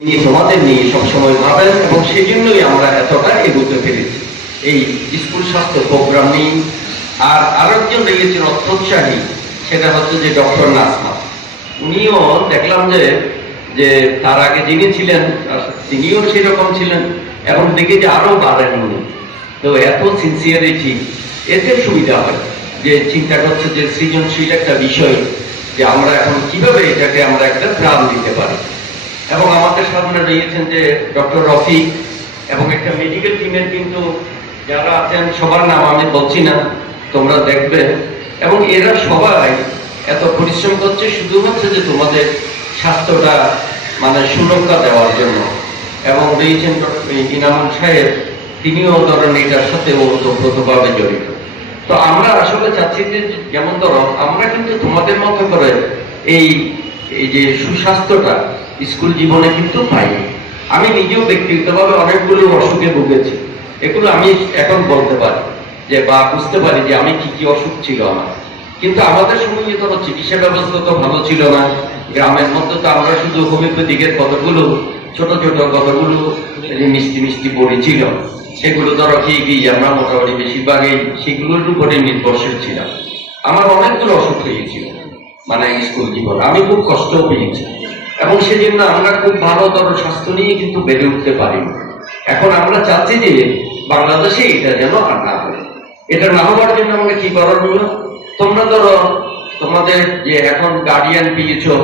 নিয়ে তোমাদের নিয়ে সবসময় ভাবেন এবং সেই জন্যই আমরা এতটা এগোতে পেরেছি এই স্কুল স্বাস্থ্য প্রোগ্রাম নিয়ে। আর আরেকজন রয়েছেন অর্থোৎসাহী, সেটা হচ্ছে যে ডক্টর নাজমা। উনিও দেখলাম যে যে তার আগে যিনি ছিলেন তিনিও সেরকম ছিলেন এবং দেখি যে আরো বাড়েন উনি। তো এত সিনসিয়ারিটি, এতে সুবিধা হয় যে চিন্তা করছে যে সৃজনশীল একটা বিষয়, যে আমরা এখন কিভাবে এটাকে আমরা একটা প্রাণ দিতে পারি। এবং আমাদের সামনে রয়েছেন যে ডক্টর রফিক এবং একটা মেডিকেল টিমের কিন্তু যারা আছেন সবার নাম আমি বলছি না, তোমরা দেখবে। এবং এরা সবাই এত পরিশ্রম করছে শুধুমাত্র যে তোমাদের স্বাস্থ্যটা মানে সুরক্ষা দেওয়ার জন্য। এবং রয়েছেন ইনামুল সাহেব, তিনিও ধরেন এটার সাথে ওতপ্রোতভাবে জড়িত। তো আমরা আসলে চাচ্ছি যে যেমন ধরো আমরা কিন্তু তোমাদের মতো করে এই এই যে সুস্বাস্থ্যটা স্কুল জীবনে কিন্তু পাই। আমি নিজেও ব্যক্তিগতভাবে অনেকগুলো অসুখে ভুগেছি, এগুলো আমি এখন বলতে পারি যে বা বুঝতে পারি যে আমি কি কি অসুখ ছিল আমার। কিন্তু আমাদের সময় ধরো চিকিৎসা ব্যবস্থা তো ভালো ছিল না। গ্রামের মধ্যে তো আমরা শুধু হোমিওপ্যাথিকের কতগুলো ছোট ছোট কতগুলো মিষ্টি মিষ্টি বড়ি ছিল, সেগুলো ধরো খেয়ে গিয়ে আমরা মোটামুটি বেশিরভাগই সেগুলোর উপরে নির্ভরশীল ছিলাম। আমার অনেকগুলো অসুখ হয়েছিল মানে স্কুল জীবন, আমি খুব কষ্টও পেয়েছি। এবং সেজন্য আমরা খুব ভালো ধরো স্বাস্থ্য নিয়ে কিন্তু বেড়ে উঠতে পারি। এখন আমরা চাচ্ছি যে বাংলাদেশে এটা যেন আর না হয়। এটা না হওয়ার জন্য আমাকে কি করণীয়? তোমরা ধরো তোমাদের যে এখন গার্ডিয়ান পেয়েছো,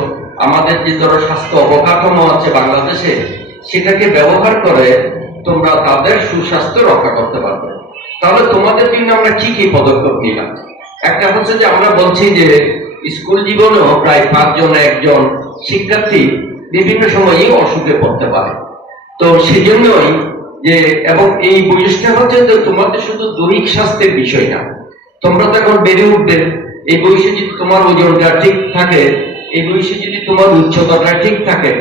আমাদের যে ধরো স্বাস্থ্য অবকাঠামো আছে বাংলাদেশে, সেটাকে ব্যবহার করে তোমরা তাদের সুস্বাস্থ্য রক্ষা করতে পারবে। তাহলে তোমাদের জন্য আমরা কি কি পদক্ষেপ নিলাম? একটা হচ্ছে যে আমরা বলছি যে স্কুল জীবনেও প্রায় 5 জনে 1 জন শিক্ষার্থী বিভিন্ন সময়ই অসুখে পড়তে পারে। তো সেজন্যই যে এবং এই বয়সটা হচ্ছে যে তোমাদের শুধু দৈহিক স্বাস্থ্যের বিষয় না, তোমরা তো এখন বেড়ে উঠবে। এই বয়সে যদি তোমার ওজনটা ঠিক থাকে, এই বয়সে যদি তোমার উচ্চতাটা ঠিক থাকে,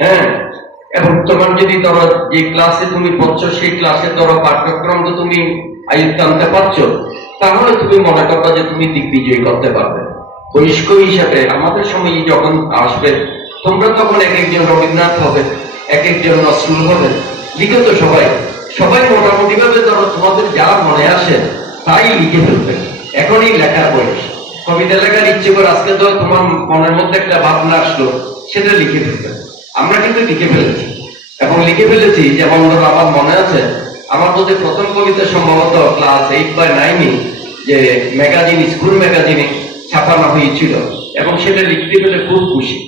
হ্যাঁ, এবং তোমার যদি ধরো যে ক্লাসে তুমি পড়ছো সেই ক্লাসে ধরো পাঠ্যক্রম তো তুমি আয়ত্তে আনতে পারছো, তাহলে তুমি মনে করবে যে তুমি দিগ্বিজয় করতে পারবে। বয়স্ক হিসাবে আমাদের সময় যখন আসবে, তোমরা তখন এক একজন রবীন্দ্রনাথ হবে, এক একজন নজরুল হবে, লিখে তো সবাই সবাই মোটামুটি ভাবে ধরো তোমাদের যা মনে আসে তাই লিখে ফেলবে। এখনই লেখার বয়স, কবিতা লেখার ইচ্ছে করে আজকে তো তোমার মনের মধ্যে একটা ভাবনা আসলো, সেটা লিখে ফেলবে। আমরা কিন্তু লিখে ফেলেছি এবং লিখে ফেলেছি। যেমন ধরো আমার মনে আছে আমার মধ্যে প্রথম কবিতা সম্ভবত ক্লাস 8 বা 9 যে ম্যাগাজিন, স্কুল ম্যাগাজিনে ছাপানো হয়েছিল এবং সেটা লিখতে পেলে খুব খুশি।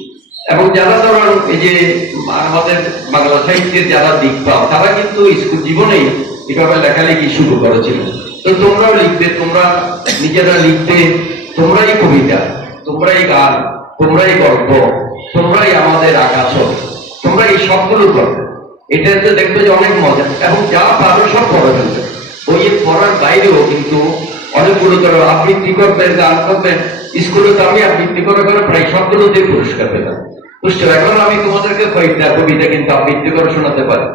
এবং যারা ধরো এই যে আমাদের বাংলা সাহিত্যের যারা দিকপাল, তারা কিন্তু স্কুল জীবনেই এভাবে লেখালেখি শুরু করেছিল। তো তোমরাও লিখবে, তোমরা নিজেরা লিখবে, তোমরাই কবিতা, তোমরাই গান, তোমরাই গল্প, তোমরাই আমাদের আকাশ, তোমরা এই সবগুলো করবে। এটাতে দেখবে যে অনেক মজা। এবং যা পারো সব পড়ে ফেলবে। বইয়ের পড়ার বাইরেও কিন্তু অনেকগুলো ধরো আবৃত্তি করবে, গান করবে। স্কুলে তো আমি আবৃত্তি করে করে প্রায় সবগুলোতে পুরস্কার পেলাম, বুঝছো? এখন আমি তোমাদেরকে কয়েকটা কবিতা কিন্তু আবৃত্তি করে শোনাতে পারি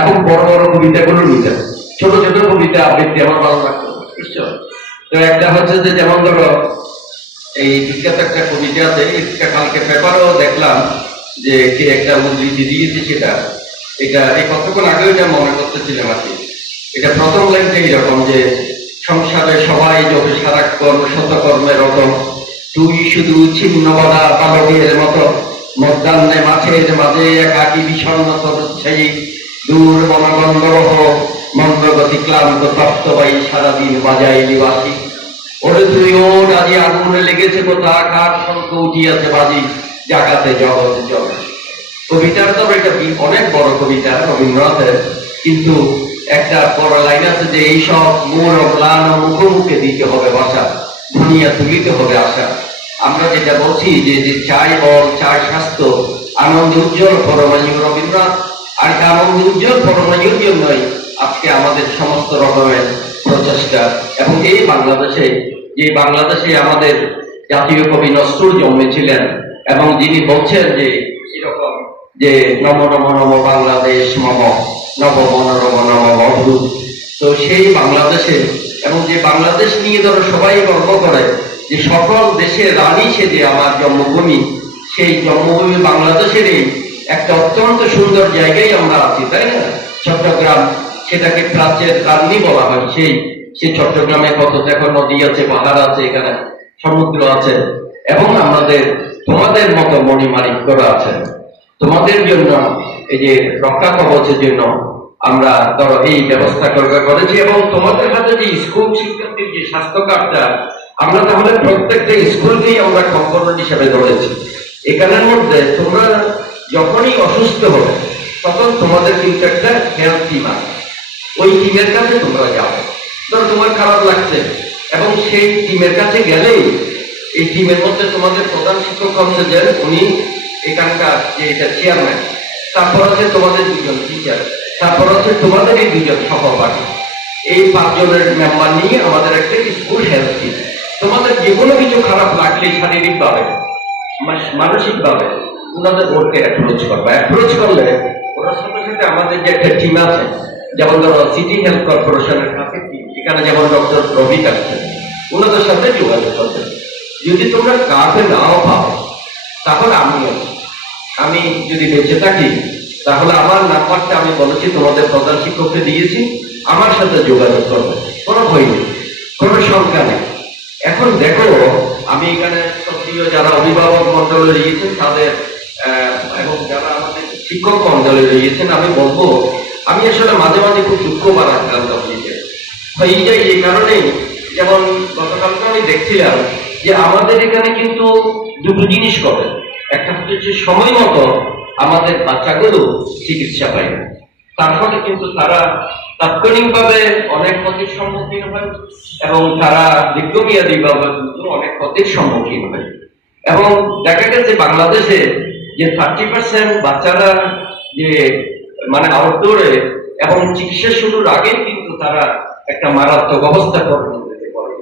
এবং বড় বড় কবিতাগুলো নিতে, ছোট ছোট কবিতা আবৃত্তি আমার ভালো লাগতো, বুঝছো? তো একটা হচ্ছে যে যেমন ধরো এই বিখ্যাত একটা কবিতা আছে, এটা কালকে পেপারেও দেখলাম যে কে একটা উদ্ধৃতি দিয়েছে, সেটা এটা এই কতক্ষণ আগে এটা মনে করতেছিলাম আর কি। এটা প্রথম লাইনটা এইরকম যে সংসারে সবাই যত সারাক্ষণ শতকর্মের রত, তুই শুধু ছিন্ন বদা বালকের মতো মধ্যাহ্নে মাঠের মাঝে একাকি বিষণ্ণ তরুচ্ছায়ী দূর মনগন্ধবহ মন্দ্রগতি ক্লান্ত তপ্তবাই সারাদিন বাজাই নিবাসী। ওরে তুই ওর আজি আগুনে লেগেছে কোথা, কার শঙ্খ উঠিয়াছে বাজি, জাগাতে জগৎ জগৎ। কবিতার তো এটা অনেক বড় কবিতা রবীন্দ্রনাথের, কিন্তু একটা বড় লাইন আছে যে এইসব মোর ম্লান মুখোমুখে দিতে হবে বাসা, দুনিয়া তুলিতে হবে আশা। আমরা যেটা বলছি যে চাই বল, চাই স্বাস্থ্য, আনন্দ উজ্জ্বল পরমায়ু রবীন্দ্রনাথ। আর আনন্দ উজ্জ্বল পরমায়ুর জন্যই আজকে আমাদের সমস্ত রকমের প্রচেষ্টা। এবং এই বাংলাদেশে, যে বাংলাদেশে আমাদের জাতীয় কবি নজরুল জন্মেছিলেন এবং যিনি বলছেন যে এরকম যে নম নম নম বাংলাদেশ মম নব মনোরম নম অদ্ভুত। তো সেই বাংলাদেশে এবং যে বাংলাদেশ নিয়ে ধরো সবাই গর্ব করে যে সকল দেশের রানী সে যে আমার জন্মভূমি, সেই জন্মভূমি বাংলাদেশের একটা অত্যন্ত সুন্দর জায়গায় আমরা আছি, তাই না? চট্টগ্রাম, সেটাকে প্রাচ্যের রান্নি বলা হয়। সেই চট্টগ্রামে কত দেখো নদী আছে, পাহাড় আছে, এখানে সমুদ্র আছে, এবং আমাদের তোমাদের মতো মণিমাণিক্যরা আছে। তোমাদের জন্য এই যে রক্ষা কবচের জন্য আমরা ধরো এই ব্যবস্থা করেছি, এবং তোমাদের হাতে যে স্কুল শিক্ষার্থীর যে স্বাস্থ্য কার্ডটা, আমরা তাহলে প্রত্যেকটা স্কুলকেই আমরা কম্পোনেন্ট হিসেবে ধরেছি। এখানের মধ্যে তোমরা যখনই অসুস্থ হবে তখন তোমাদের কিন্তু একটা হেলথ টিম আছে, ওই টিমের কাছে তোমরা যাও। ধরো তোমার খারাপ লাগছে, এবং সেই টিমের কাছে গেলেই এই টিমের মধ্যে তোমাদের প্রধান শিক্ষক হচ্ছে যে উনি এখানকার যে এটা চেয়ারম্যান, তারপর হচ্ছে তোমাদের দুজন টিচার, তারপর হচ্ছে তোমাদের এই দুজন সহপাঠী, এই 5 জনের মেম্বার নিয়ে আমাদের একটা স্কুল হেলথ টিম। তোমাদের যে কোনো কিছু খারাপ লাগলে শারীরিকভাবে মানসিকভাবে ওনাদের ওকে অ্যাপ্রোচ করবে। অ্যাপ্রোচ করলে ওনার সাথে সাথে আমাদের যে একটা টিম আছে, যেমন ধরো সিটি হেলথ কর্পোরেশনের কাছে টিম, এখানে যেমন ডক্টর রবিক আছে, ওনাদের সাথে যোগাযোগ করবে। যদি তোমরা কার্ডে নাও পাও, তাহলে আমি যদি বেঁচে থাকি তাহলে আমার নাম্বারটা আমি বলেছি তোমাদের প্রধান শিক্ষককে দিয়েছি, আমার সাথে যোগাযোগ করবে, কোনো ভয় নেই, কোনো শঙ্কা নেই। এখন দেখো, আমি এখানে সক্রিয় যারা অভিভাবক মন্ডলে রয়েছেন তাদের এবং যারা আমাদের শিক্ষক মন্ডলে রয়েছেন, আমি বলবো আমি আসলে মাঝে মাঝে খুব দুঃখ পাওয়ার আক্রান্ত হয়ে যায়। এই কারণেই, যেমন গতকালকে আমি দেখছিলাম যে আমাদের এখানে কিন্তু দুটো জিনিস করে। একটা হচ্ছে সময় মতো আমাদের বাচ্চাগুলো চিকিৎসা পায় না, তার ফলে কিন্তু তারা তাৎক্ষণিকভাবে অনেক ক্ষতির সম্মুখীন হয়, এবং তারা দীর্ঘমেয়াদী ভাবে কিন্তু অনেক ক্ষতির সম্মুখীন হয়। এবং দেখা গেছে বাংলাদেশে যে 30% বাচ্চারা যে মানে আউটডোরে এবং চিকিৎসা শুরুর আগে কিন্তু তারা একটা মারাত্মক অবস্থা পরিণত হতে পারে।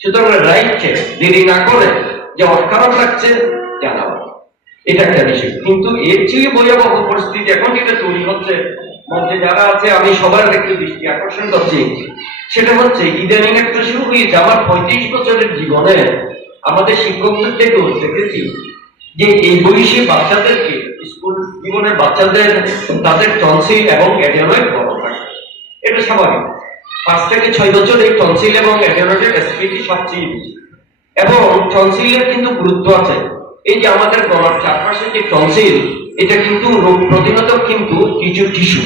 সুতরাং রাইটকে দেরি না করে যে খারাপ লাগছে জানাবো, এটা একটা বিষয়। কিন্তু এর চেয়ে ভয়াবহ পরিস্থিতি এখন যেটা তৈরি হচ্ছে, মধ্যে যারা আছে, আমি সবার একটু দৃষ্টি আকর্ষণ করছি, সেটা হচ্ছে ইদানিং একটা শুরু হয়েছে। আমার 35 বছরের জীবনে আমাদের শিক্ষকদের থেকেও দেখেছি যে এই বয়সী বাচ্চাদেরকে, স্কুল জীবনের বাচ্চাদের, তাদের টনসিল এবং অ্যাডিনয়েড বড় থাকে। এটা স্বাভাবিক। 5 থেকে 6 বছর এই টনসিল এবং অ্যাডিনয়েডের স্মৃতি সবচেয়ে বেশি, এবং টনসিলের কিন্তু গুরুত্ব আছে। এই যে আমাদের গলার চারপাশে যে টনসিল, এটা কিন্তু রোগ প্রতিরোধক কিন্তু কিছু টিস্যু,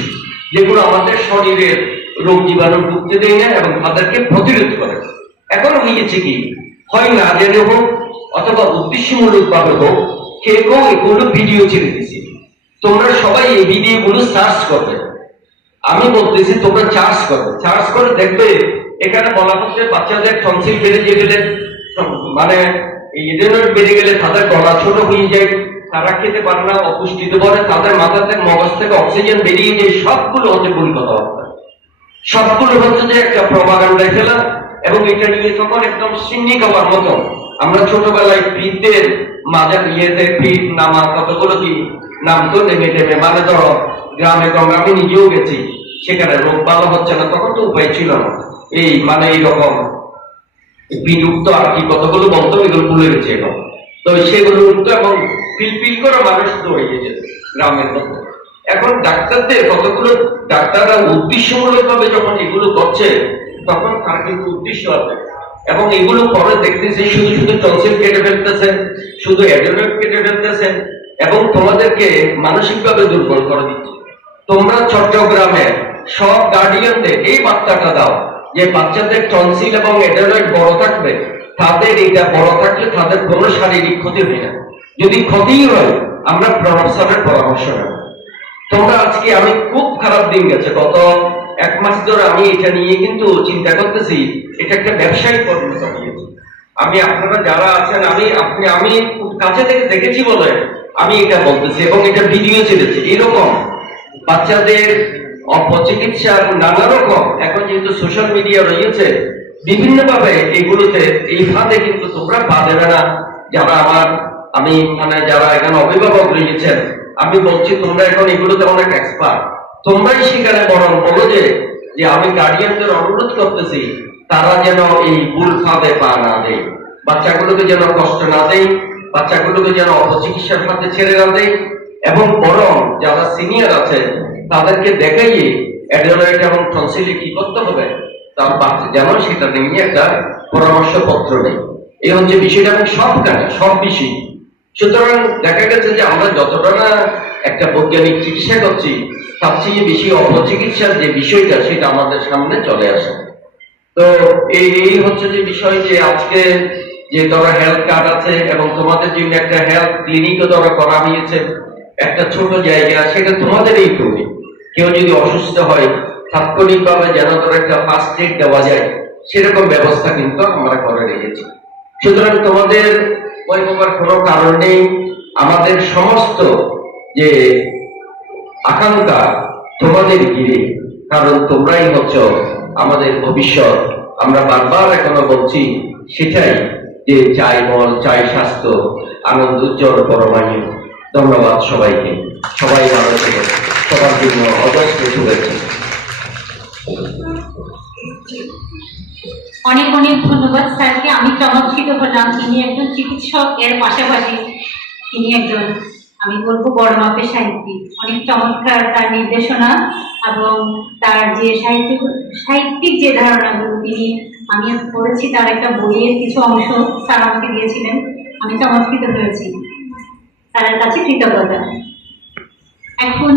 যেগুলো আমাদের শরীরের রোগ জীবাণু ঢুকতে দেয় না এবং তাদেরকে প্রতিরোধ করে। এখন হয়েছে কি, হয় না জেনে হোক অথবা উদ্দেশ্যমূলক ভাবে হোক, কেউ এগুলো ভিডিও ছেড়ে দিচ্ছে। তোমরা সবাই এই ভিডিওগুলো সার্চ করবে, আমি বলতেছি তোমরা চার্জ করে দেখবে। এখানে বলা হচ্ছে বাচ্চাদের টনসিল বেড়ে গেলে, মানে এই এডেনয়েড বেড়ে গেলে তাদের গলা ছোট হয়ে যায়, তারা খেতে পারে না, অপুষ্টিতে পড়ে, তাদের মাথা থেকে মগজ থেকে অক্সিজেন বেরিয়ে যায়। সবগুলো হচ্ছে ভুল কথাবার্তা, সবগুলো হচ্ছে যে একটা প্রপাগান্ডায় ফেলা, এবং এটা নিয়ে তখন একদম সিন্নি খাবার মতো। আমরা ছোটবেলায় ফিরদের মাজার ইয়েতে ফির নামা কতগুলো কি নাম তো নেমে মানে ধরো গ্রামে গঙ্গা, আমি নিজেও গেছি, সেখানে রোগ ভালো হচ্ছে না, তখন তো উপায় ছিল না, এই মানে এইরকম বিলুপ্ত আর কি কতগুলো বলতো, এগুলো ভুলে গেছে এখন। তো সেগুলো উঠতো এবং পিলপিল করে মানুষ দৌড়ে গেছে গ্রামের মধ্যে। এখন ডাক্তারদের কতগুলো ডাক্তাররা উদ্দেশ্যমূলক ভাবে যখন এগুলো করছে, তখন তার কিন্তু উদ্দেশ্য আছে, এবং এগুলো পরে দেখতেছে শুধু টনসিল কেটে ফেলতেছে, শুধু অ্যাডিনয়েড কেটে ফেলতেছে, এবং তোমাদেরকে মানসিকভাবে দুর্বল করে দিচ্ছে। তোমরা চট্টগ্রামে সব গার্ডিয়ানদের এই বার্তাটা দাও যে বাচ্চাদের টনসিল এবং অ্যাডিনয়েড বড় থাকবে, তাদের এটা বড় থাকলে তাদের কোনো শারীরিক ক্ষতি হয় না, যদি ক্ষতি হয় আমরা প্রণব স্যারের পরামর্শ নেব। তোমরা আজকে, আমি খুব খারাপ দিন গেছে, গত 1 মাস ধরে আমি এটা নিয়ে কিন্তু চিন্তা করতেছি, এটা একটা ব্যবসায়ী পরিণত হয়েছে। আমি আপনারা যারা আছেন, আমি কাছে থেকে দেখেছি বলে আমি এটা বলতেছি, এবং এটা ভিডিও ছেড়েছি। এরকম বাচ্চাদের অপচিকিৎসার নানা রকম, এখন যেহেতু সোশ্যাল মিডিয়া রয়েছে, বিভিন্ন ভাবে এগুলোতে এই ফাঁদে কিন্তু তোমরা পা দেবে না। যারা আমি মানে যারা এখানে অভিভাবক রয়েছেন, আমি বলছি তোমরা এখন এগুলোতে অনেক এক্সপার্ট, তোমরাই সেখানে বরং বলো যে আমি গার্ডিয়ানদের অনুরোধ করতেছি তারা যেন এই ভুল ফাঁদে পা না দেয়, বাচ্চাগুলোকে যেন কষ্ট না দেয়, বাচ্চাগুলোকে যেন অপচিকিৎসার ফাঁদে ছেড়ে না দেয়, এবং বরং যারা সিনিয়র আছে তাদেরকে দেখাইয়ে অ্যাডিওলাইট এবং টনসিলে কি করতে হবে তার পাশে যেন সেটা নিয়ে একটা পরামর্শ পত্র নেই। এই হচ্ছে বিষয়টা, এবং সবখানে সব বিষয়। সুতরাং দেখা গেছে যে আমরা যতটা না একটা বৈজ্ঞানিক চিকিৎসা করছি তার চেয়ে বেশি অপচিকিৎসার যে বিষয়টা সেটা আমাদের সামনে চলে আসে। তো এই হচ্ছে যে বিষয়, যে আজকে যে ধরো হেলথ কার্ড আছে এবং তোমাদের জন্য একটা হেলথ ক্লিনিকও ধরো করা হয়েছে, একটা ছোট জায়গা, সেটা তোমাদেরই তৈরি। কেউ যদি অসুস্থ হয় তাৎক্ষণিকভাবে যেন ধরো একটা ফার্স্ট এড দেওয়া যায় সেরকম ব্যবস্থা কিন্তু আমরা করে রেখেছি। সুতরাং তোমাদের ভয় পাবার কোনো কারণ নেই। আমাদের সমস্ত যে আকাঙ্ক্ষা তোমাদের ঘিরে, কারণ তোমরাই হচ্ছ আমাদের ভবিষ্যৎ। আমরা বারবার এখনো বলছি সেটাই, যে চাই বল, চাই স্বাস্থ্য, আনন্দ উজ্জ্বল পরমায়ু। ধন্যবাদ সবাইকে, সবাই ভালো থেকো, সবার জন্য অজস্র শুভেচ্ছা। অনেক অনেক ধন্যবাদ স্যারকে। আমি চমৎকৃত হলাম, তিনি একজন চিকিৎসক, এর পাশাপাশি তিনি একজন, আমি বলবো, বড় মাপের সাহিত্যিক। অনেক চমৎকার তার নির্দেশনা এবং তার যে সাহিত্যিক যে ধারণাগুলো তিনি, আমি পড়েছি তার একটা বইয়ের কিছু অংশ স্যার আমাকে দিয়েছিলেন, আমি চমৎকৃত হয়েছি। স্যারের কাছে কৃতজ্ঞতা। এখন